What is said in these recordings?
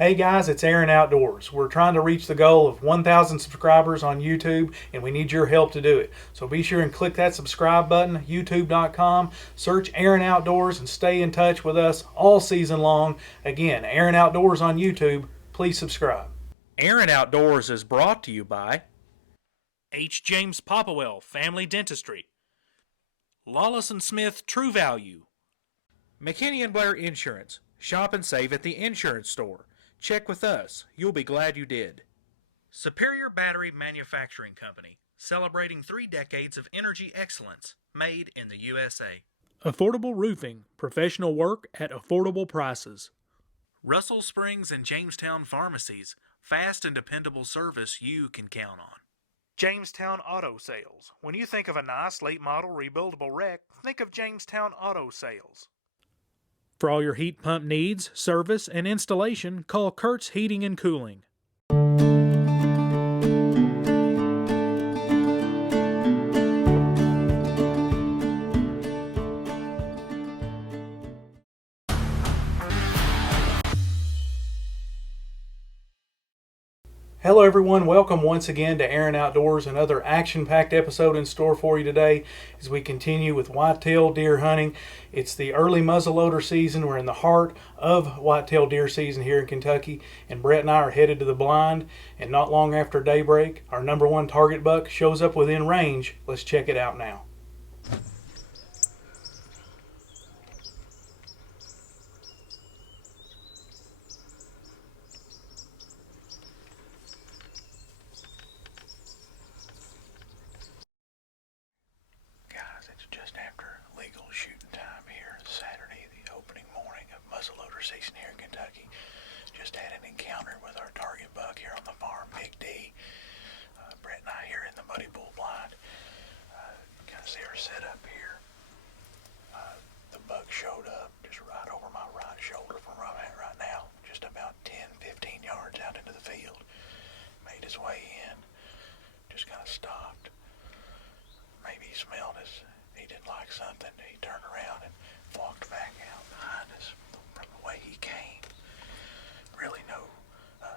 Hey guys, it's Aaron Outdoors. We're trying to reach the goal of 1,000 subscribers on YouTube, and we need your help to do it. So be sure and click that subscribe button, youtube.com, search Aaron Outdoors, and stay in touch with us all season long. Again, Aaron Outdoors on YouTube. Please subscribe. Aaron Outdoors is brought to you by H. James Popplewell Family Dentistry, Lawless & Smith True Value, McKinney & Blair Insurance. Shop and save at the insurance store. Check with us. You'll be glad you did. Superior Battery Manufacturing Company, celebrating 3 decades of energy excellence, made in the USA. Affordable Roofing, professional work at affordable prices. Russell Springs and Jamestown Pharmacies, fast and dependable service you can count on. Jamestown Auto Sales. When you think of a nice late model rebuildable wreck, think of Jamestown Auto Sales. For all your heat pump needs, service, and installation, call Kurt's Heating and Cooling. Hello everyone, welcome once again to Aaron Outdoors, another action-packed episode in store for you today as we continue with whitetail deer hunting. It's the early muzzleloader season. We're in the heart of whitetail deer season here in Kentucky, and Brett and I are headed to the blind, and not long after daybreak, our number one target buck shows up within range. Let's check it out now. Just after legal shooting time here, Saturday, the opening morning of muzzleloader season here in Kentucky. Just had an encounter with our target buck here on the farm, Big D. Brett and I here in the muddy bull blind. Kind of see our setup here. The buck showed up just right over my right shoulder from where I'm at right now, just about 10-15 yards out into the field. Made his way in, just kind of stopped. Maybe he smelled us. He didn't like something. He turned around and walked back out behind us from the way he came. Really no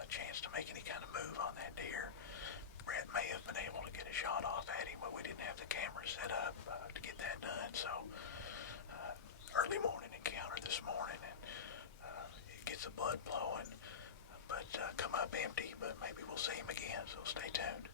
chance to make any kind of move on that deer. Brett may have been able to get a shot off at him, but we didn't have the camera set up to get that done. So early morning encounter this morning, and it gets the blood flowing, but come up empty. But maybe we'll see him again. So stay tuned.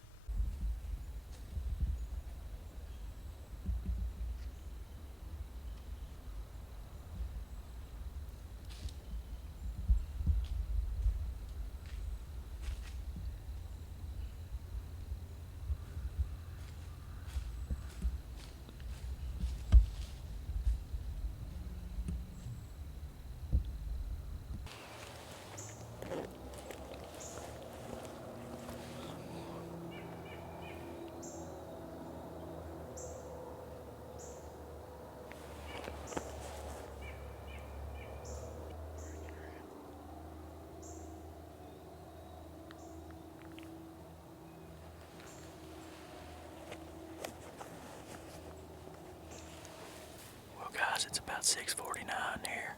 Guys, it's about 6:49 here.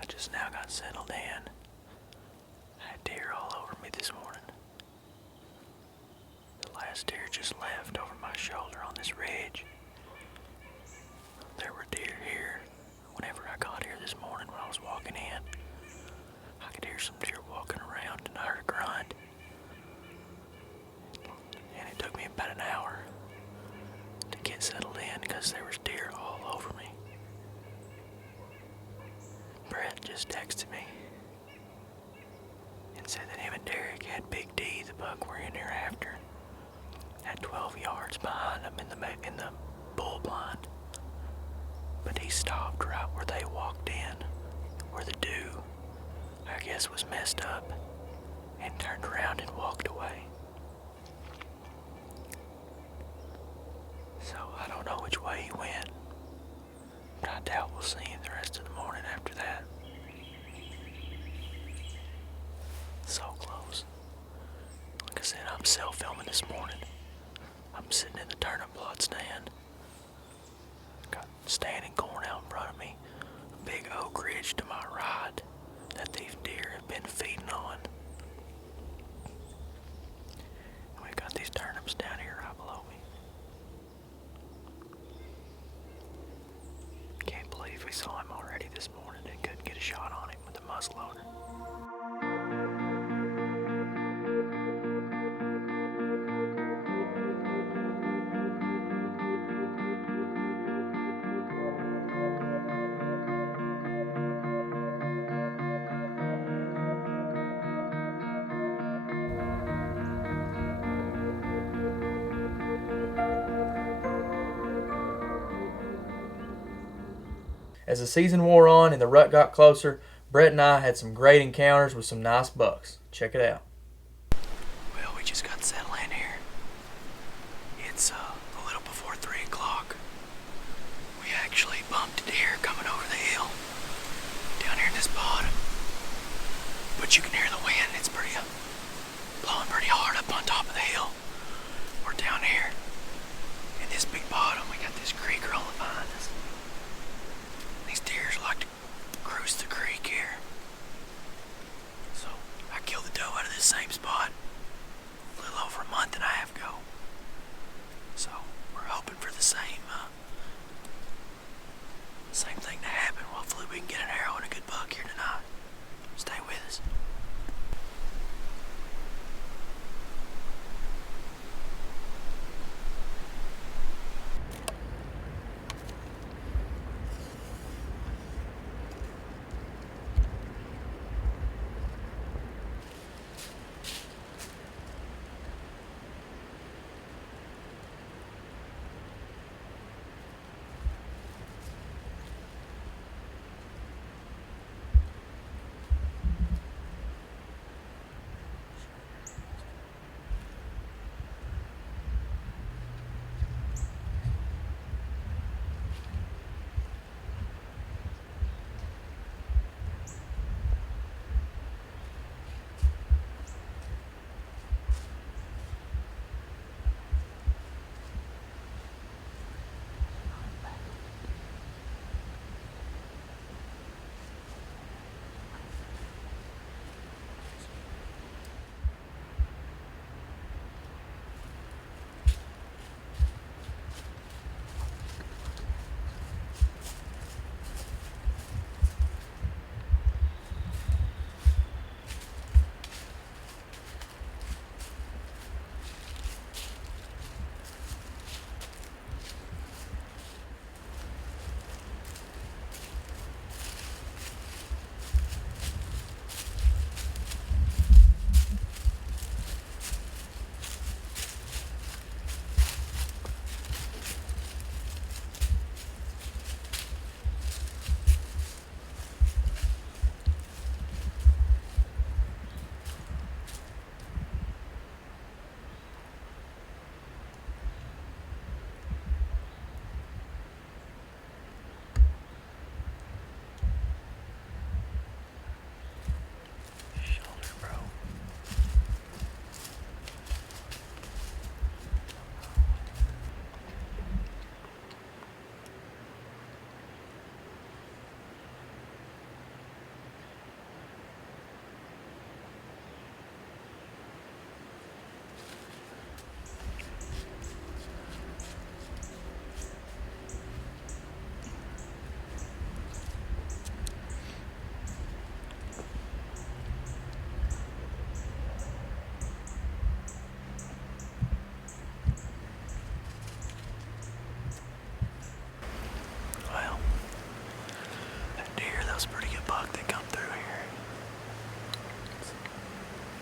I just now got settled in. I had deer all over me this morning. The last deer just left over my shoulder on this ridge. There were deer here whenever I got here this morning when I was walking in. I could hear some deer walking around and I heard a grunt. And it took me about an hour to get settled in because there was deer all over me. Brett just texted me and said that him and Derek had Big D, the buck we're in here after, at 12 yards behind them in the bull blind. But he stopped right where they walked in, where the dew, I guess, was messed up, and turned around and walked away. So I don't know which way he went, but I doubt we'll see him the rest of the morning after that. So close. Like I said, I'm self-filming this morning. I'm sitting in the turnip plot stand. Got standing corn out in front of me. A big oak ridge to my right that they've muzzleloader. As the season wore on and the rut got closer, Brett and I had some great encounters with some nice bucks. Check it out. Well, we just got settled in here. It's a little before 3 o'clock. We actually bumped a deer coming over the hill down here in this bottom. But you can hear the wind. It's blowing pretty hard up on top of the hill. We're down here in this big bottom. We got this creek rolling behind us. These deers like to cruise the creek here. So I killed the doe out of this same spot a little over a month and a half ago. So we're hoping for the same thing to happen. Hopefully we can get an arrow and a good buck here tonight. Stay with us.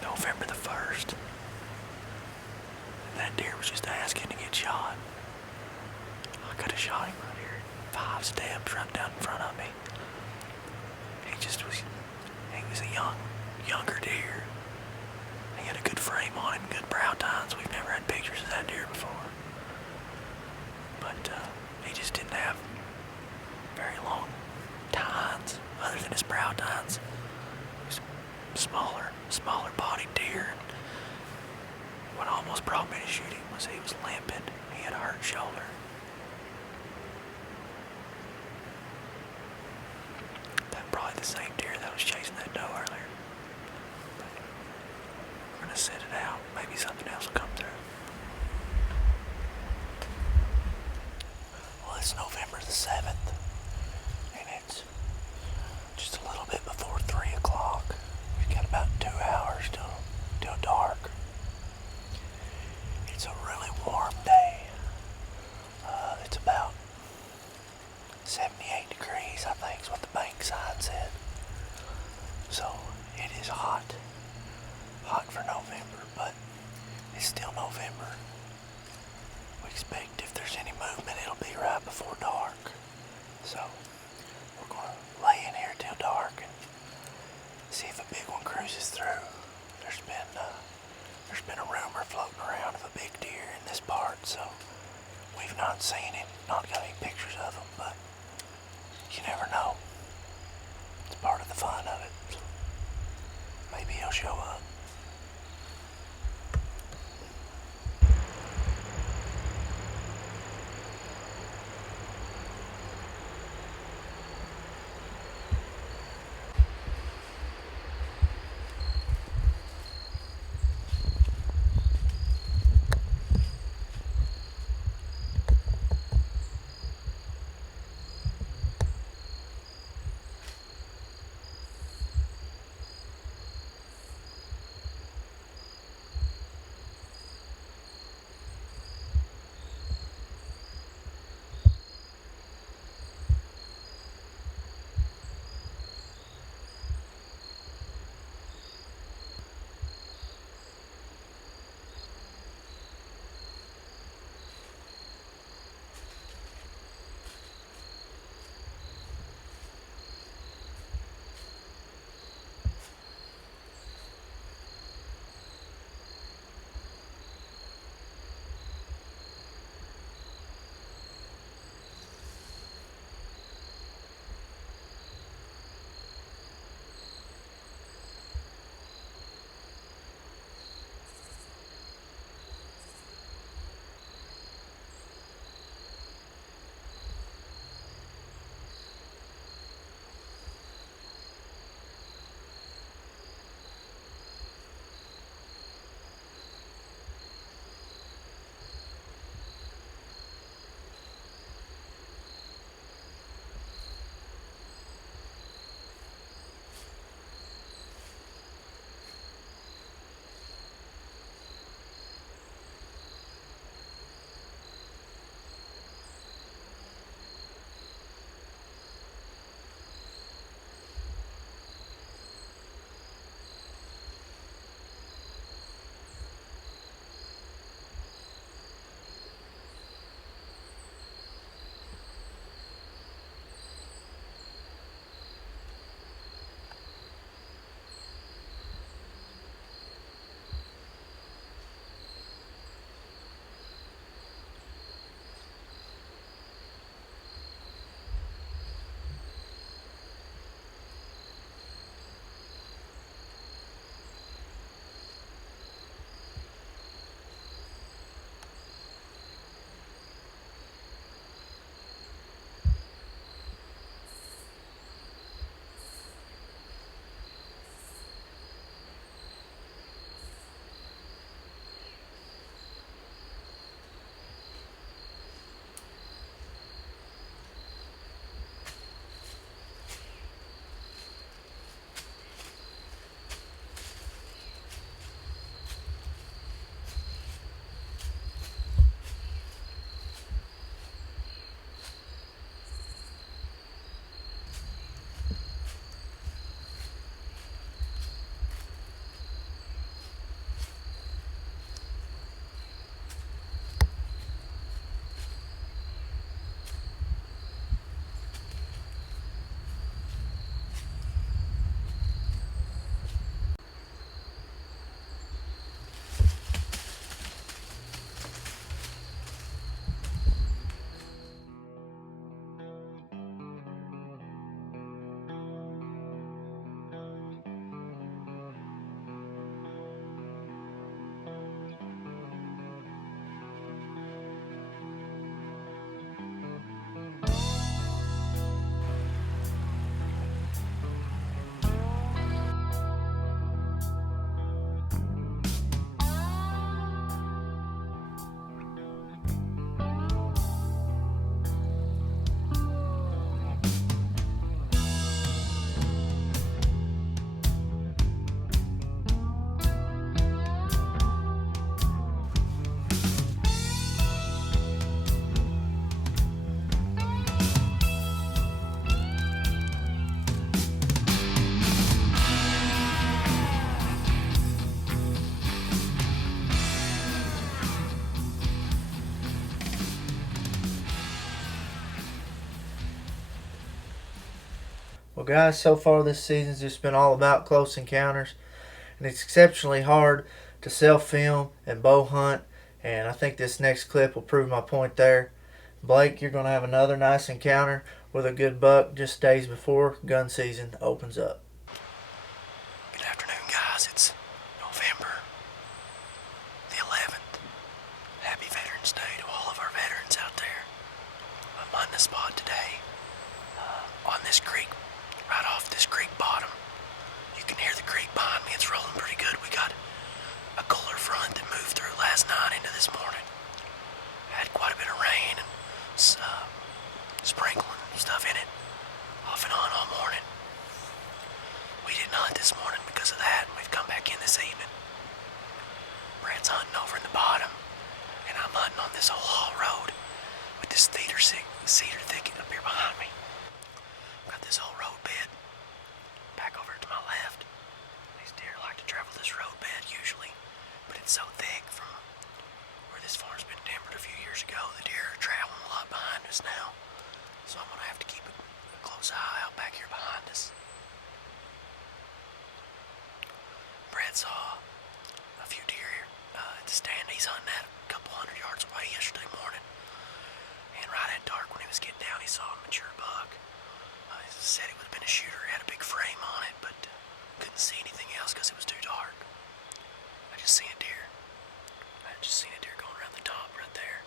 November the 1st. That deer was just asking to get shot. I could have shot him right here. 5 steps right down in front of me. He was a younger deer. He had a good frame on him, good brow tines. We've never had pictures of that deer before. But he just didn't have very long tines, other than his brow tines. He was smaller bodied deer. What almost brought me to shoot him was he was limping. He had a hurt shoulder. That's probably the same deer that was chasing that doe earlier. But we're gonna set it out. Maybe something else will come through. Well, it's November the 7th, and it's just just a little bit before 3 o'clock. We've got about 2 hours till dark. It's a really warm day. It's about 78 degrees, I think is what the bank sign said. So it is hot. Hot for November, but it's still November. We expect if there's any movement, it'll be right before dark. So we're going to lay in here till dark and see if a big one cruises through. There's been a rumor floating around of a big deer in this part, so we've not seen it, not got any pictures of him, but you never know. It's part of the fun of it. So maybe he'll show up. Well, guys, so far this season's just been all about close encounters, and it's exceptionally hard to self-film and bow hunt, and I think this next clip will prove my point there. Blake, you're going to have another nice encounter with a good buck just days before gun season opens up. Good afternoon, guys. It's November the 11th. Happy Veterans Day to all of our veterans out there. I'm on the spot today, on this creek, right off this creek bottom. You can hear the creek behind me. It's rolling pretty good. We got a cooler front that moved through last night into this morning. Had quite a bit of rain and sprinkling stuff in it, off and on all morning. We didn't hunt this morning because of that, and we've come back in this evening. Brad's hunting over in the bottom, and I'm hunting on this old haul road with this cedar thicket up here behind me. Got this old road bed back over to my left. These deer like to travel this road bed usually, but it's so thick from where this farm's been timbered a few years ago. The deer are traveling a lot behind us now, so I'm gonna have to keep a close eye out back here behind us. Brad saw a few deer at the stand he's hunting at a couple 100 yards away yesterday morning. And right at dark when he was getting down, he saw a mature buck. He said it would have been a shooter. It had a big frame on it, but couldn't see anything else because it was too dark. I just seen a deer. I just seen a deer going around the top right there.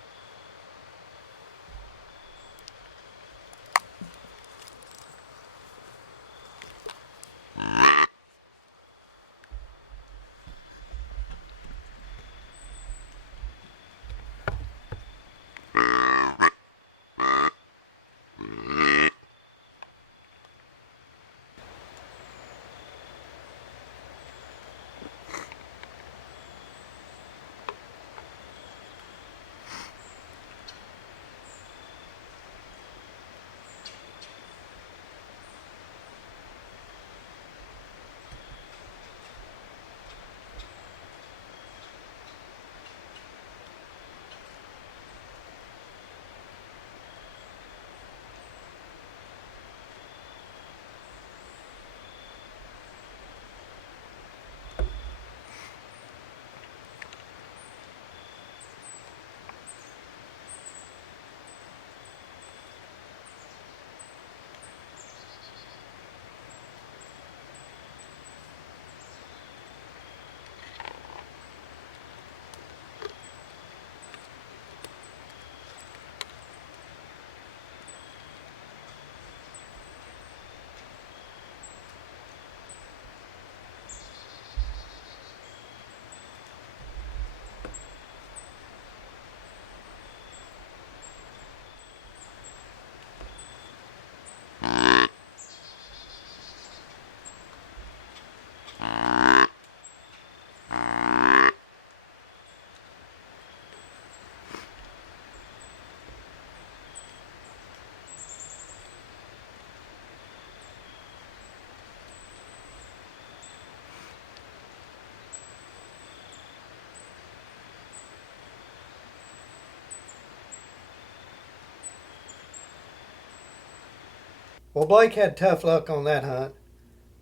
Well, Blake had tough luck on that hunt,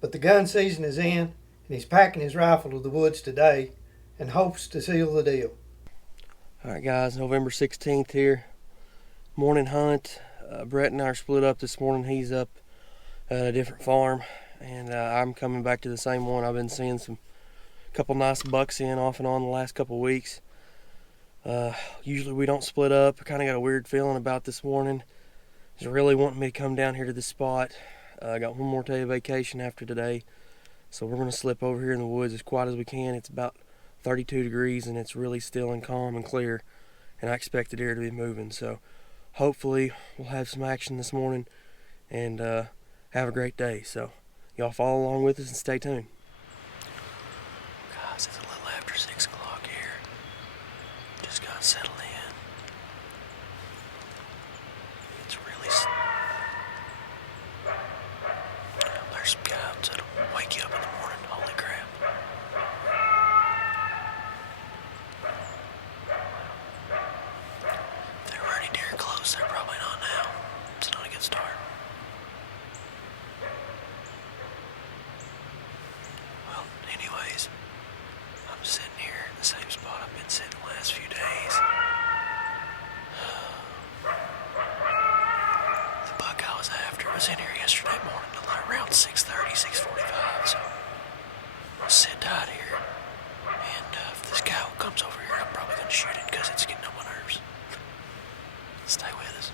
but the gun season is in, and he's packing his rifle to the woods today and hopes to seal the deal. All right, guys, November 16th here. Morning hunt. Brett and I are split up this morning. He's up at a different farm, and I'm coming back to the same one. I've been seeing a couple nice bucks in off and on the last couple of weeks. Usually we don't split up. I kind of got a weird feeling about this morning. He's really wanting me to come down here to this spot. I got one more day of vacation after today, so we're going to slip over here in the woods as quiet as we can. It's about 32 degrees and it's really still and calm and clear, and I expect the deer to be moving. So hopefully we'll have some action this morning and have a great day. So y'all follow along with us and stay tuned. Guys, it's a little after 6 o'clock here. Just got settled in. It's really there's some coyotes that'll wake you up in the morning. Holy crap. If there were any deer close, they're probably not now. It's not a good start. was in here yesterday morning till like around 6:30, 6:45, so I'll sit tight here. And if this cow comes over here, I'm probably going to shoot it because it's getting on my nerves. Stay with us.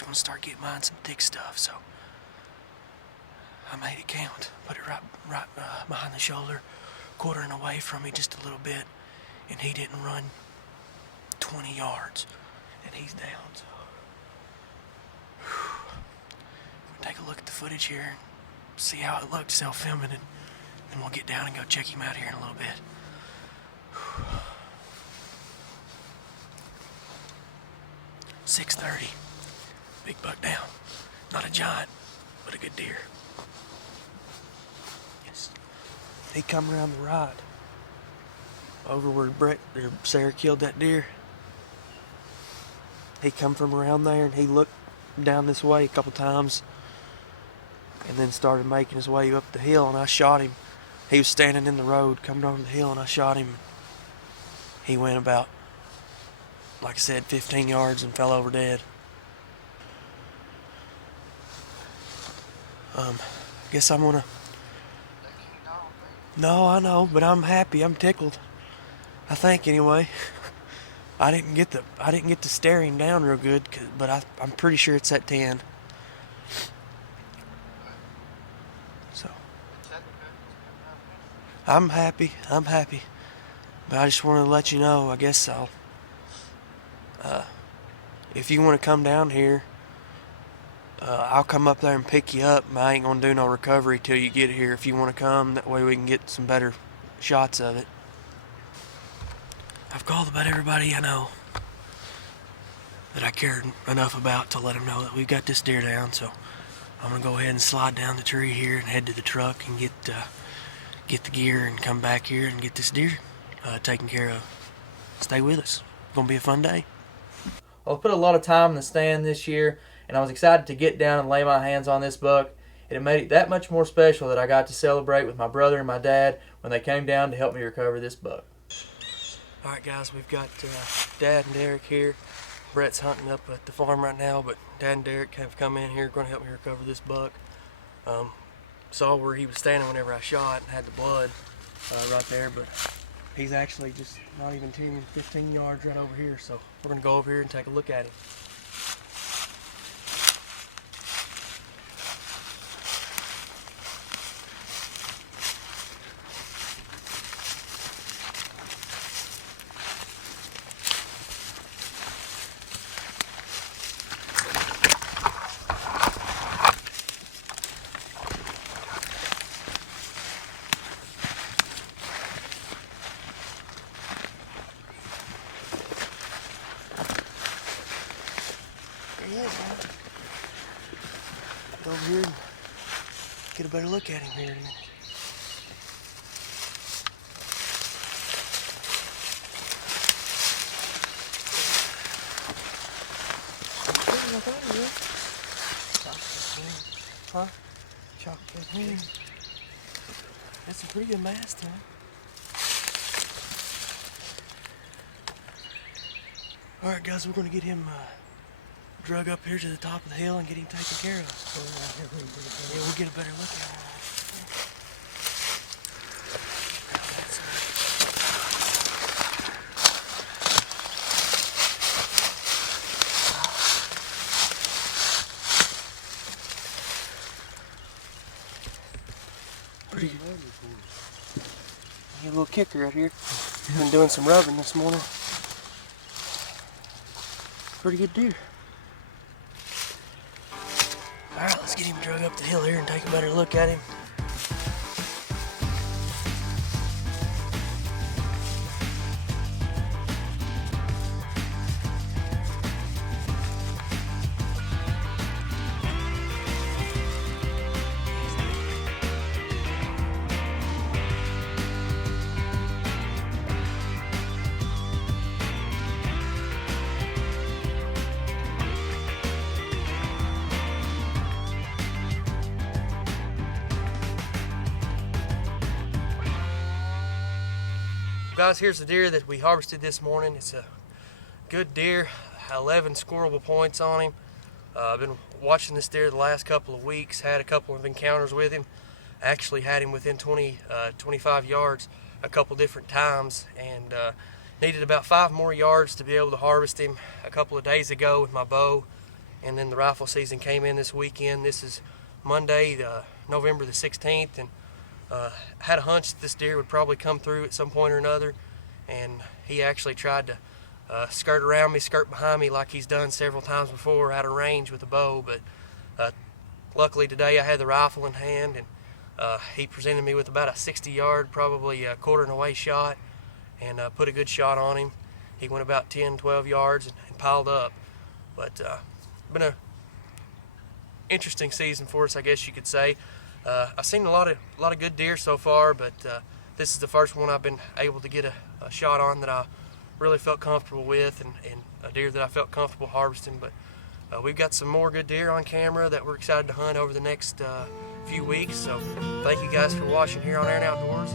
Going to start getting mine some thick stuff, so I made it count. Put it right behind the shoulder, quartering away from me just a little bit, and he didn't run 20 yards, and he's down. So we'll take a look at the footage here, and see how it looked self-filming, and then we'll get down and go check him out here in a little bit. 6:30. big buck down. Not a giant, but a good deer. Yes. He come around the right, over where Sarah killed that deer. He come from around there and he looked down this way a couple times and then started making his way up the hill, and I shot him. He was standing in the road coming over the hill, and I shot him. He went about, like I said, 15 yards and fell over dead. I guess I'm gonna... No, I know, but I'm happy. I'm tickled. I think anyway. I didn't get to stare him down real good, but I'm pretty sure it's at 10. So I'm happy. But I just wanted to let you know. I guess I'll. If you want to come down here, I'll come up there and pick you up. I ain't gonna do no recovery till you get here. If you want to come, that way we can get some better shots of it. I've called about everybody I know that I cared enough about to let them know that we've got this deer down. So I'm gonna go ahead and slide down the tree here and head to the truck and get the gear and come back here and get this deer taken care of. Stay with us. It's gonna be a fun day. Well, I put a lot of time in the stand this year, and I was excited to get down and lay my hands on this buck. It made it that much more special that I got to celebrate with my brother and my dad when they came down to help me recover this buck. Alright guys, we've got Dad and Derek here. Brett's hunting up at the farm right now, but Dad and Derek have come in here, going to help me recover this buck. Saw where he was standing whenever I shot and had the blood right there, but he's actually just not even 10, 15 yards right over here, so we're going to go over here and take a look at him. Go over here and get a better look at him here in a minute. Huh? Chocolate wing. That's a pretty good mass, Tim. Alright guys, we're going to get him drug up here to the top of the hill and get him taken care of. Yeah, we'll get a better look at him. Pretty good. A little kicker right here. Been doing some rubbing this morning. Pretty good deer. Alright, let's get him drug up the hill here and take a better look at him. Guys, here's the deer that we harvested this morning. It's a good deer, 11 scoreable points on him. I've been watching this deer the last couple of weeks, had a couple of encounters with him. Actually had him within 25 yards a couple different times, and needed about 5 more yards to be able to harvest him a couple of days ago with my bow. And then the rifle season came in this weekend. This is Monday, November the 16th, and had a hunch that this deer would probably come through at some point or another, and he actually tried to skirt around me, skirt behind me like he's done several times before out of range with a bow. But luckily today I had the rifle in hand, and he presented me with about a 60-yard, probably a quartering away shot, and put a good shot on him. He went about 10, 12 yards and piled up. But been a interesting season for us, I guess you could say. I've seen a lot of good deer so far, but this is the first one I've been able to get a shot on that I really felt comfortable with, and a deer that I felt comfortable harvesting. But we've got some more good deer on camera that we're excited to hunt over the next few weeks. So thank you guys for watching here on Aaron Outdoors.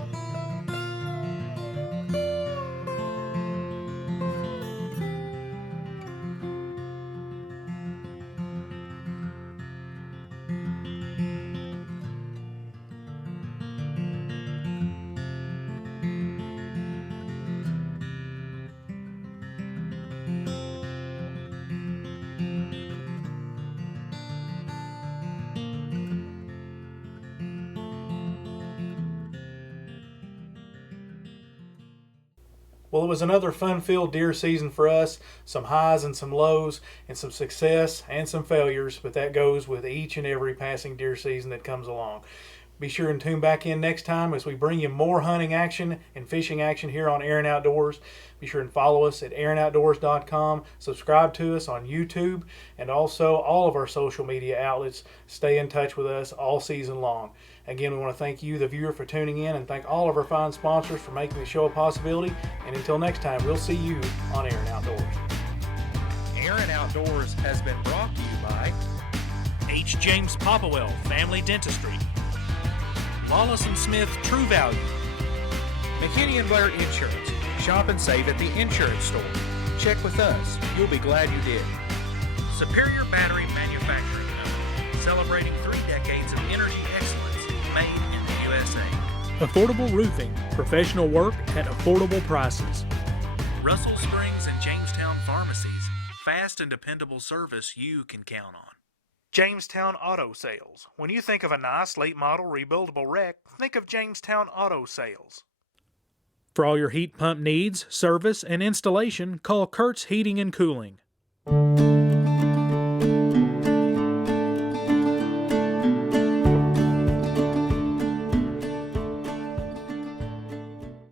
Well, it was another fun-filled deer season for us. Some highs and some lows, and some success and some failures, but that goes with each and every passing deer season that comes along. Be sure and tune back in next time as we bring you more hunting action and fishing action here on Aaron Outdoors. Be sure and follow us at aaronoutdoors.com. Subscribe to us on YouTube and also all of our social media outlets. Stay in touch with us all season long. Again, we want to thank you, the viewer, for tuning in, and thank all of our fine sponsors for making the show a possibility. And until next time, we'll see you on Aaron Outdoors. Aaron Outdoors has been brought to you by H. James Popplewell Family Dentistry, Lawless & Smith True Value, McKinney & Blair Insurance. Shop and save at the insurance store. Check with us. You'll be glad you did. Superior Battery Manufacturing Company, celebrating 3 decades of energy excellence made in the USA. Affordable roofing, professional work at affordable prices. Russell Springs and Jamestown Pharmacies, fast and dependable service you can count on. Jamestown Auto Sales. When you think of a nice late model rebuildable wreck, think of Jamestown Auto Sales. For all your heat pump needs, service, and installation, call Kurt's Heating and Cooling.